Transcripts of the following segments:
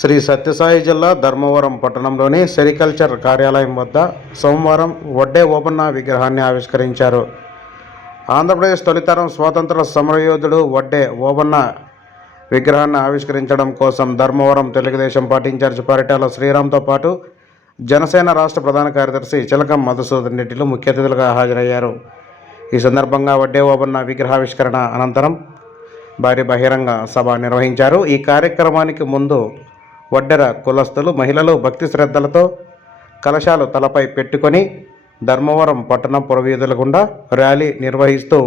శ్రీ సత్యసాయి జిల్లా ధర్మవరం పట్టణంలోని సెరికల్చర్ కార్యాలయం వద్ద సోమవారం వడ్డే ఓబన్న విగ్రహాన్ని ఆవిష్కరించారు. ఆంధ్రప్రదేశ్ తొలితరం స్వాతంత్ర సమరయోధుడు వడ్డే ఓబన్న విగ్రహాన్ని ఆవిష్కరించడం కోసం ధర్మవరం తెలుగుదేశం పార్టీ ఇన్ఛార్జ్ పరిటాల శ్రీరామ్తో పాటు జనసేన రాష్ట్ర ప్రధాన కార్యదర్శి చిలకం మధుసూదన్ రెడ్డిలు ముఖ్య అతిథులుగా హాజరయ్యారు. ఈ సందర్భంగా వడ్డే ఓబన్న విగ్రహావిష్కరణ అనంతరం భారీ బహిరంగ సభ నిర్వహించారు. ఈ కార్యక్రమానికి ముందు వడ్డెర కులస్తులు మహిళలు భక్తి శ్రద్ధలతో కలశాలు తలపై పెట్టుకొని ధర్మవరం పట్టణ పురవీధుల గుండా ర్యాలీ నిర్వహిస్తూ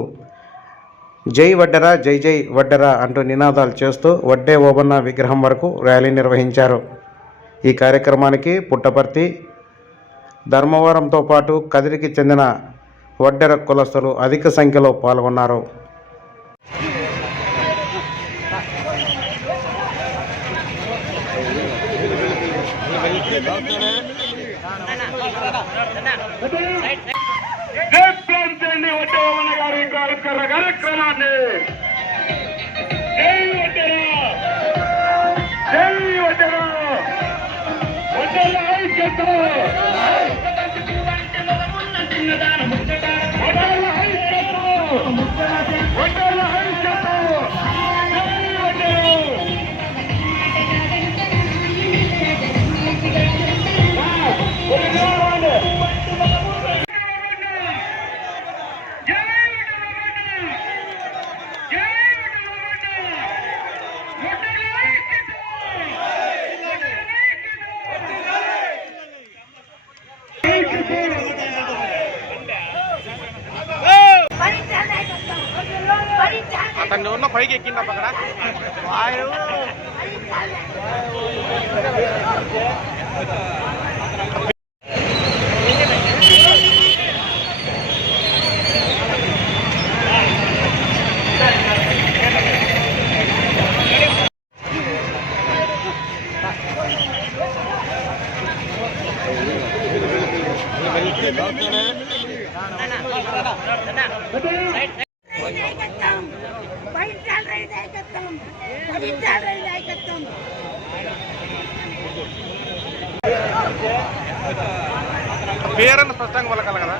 జై వడ్డెర జై జై వడ్డెర అంటూ నినాదాలు చేస్తూ వడ్డే ఓబన్న విగ్రహం వరకు ర్యాలీ నిర్వహించారు. ఈ కార్యక్రమానికి పుట్టపర్తి, ధర్మవరంతో పాటు కదిరికి చెందిన వడ్డెర కులస్తులు అధిక సంఖ్యలో పాల్గొన్నారు. కార్యక్రమాన్ని అతను ఉన్న పైకి ఎక్కిందా అక్కడ పేరన్న స్పష్టంగా వాళ్ళ కదా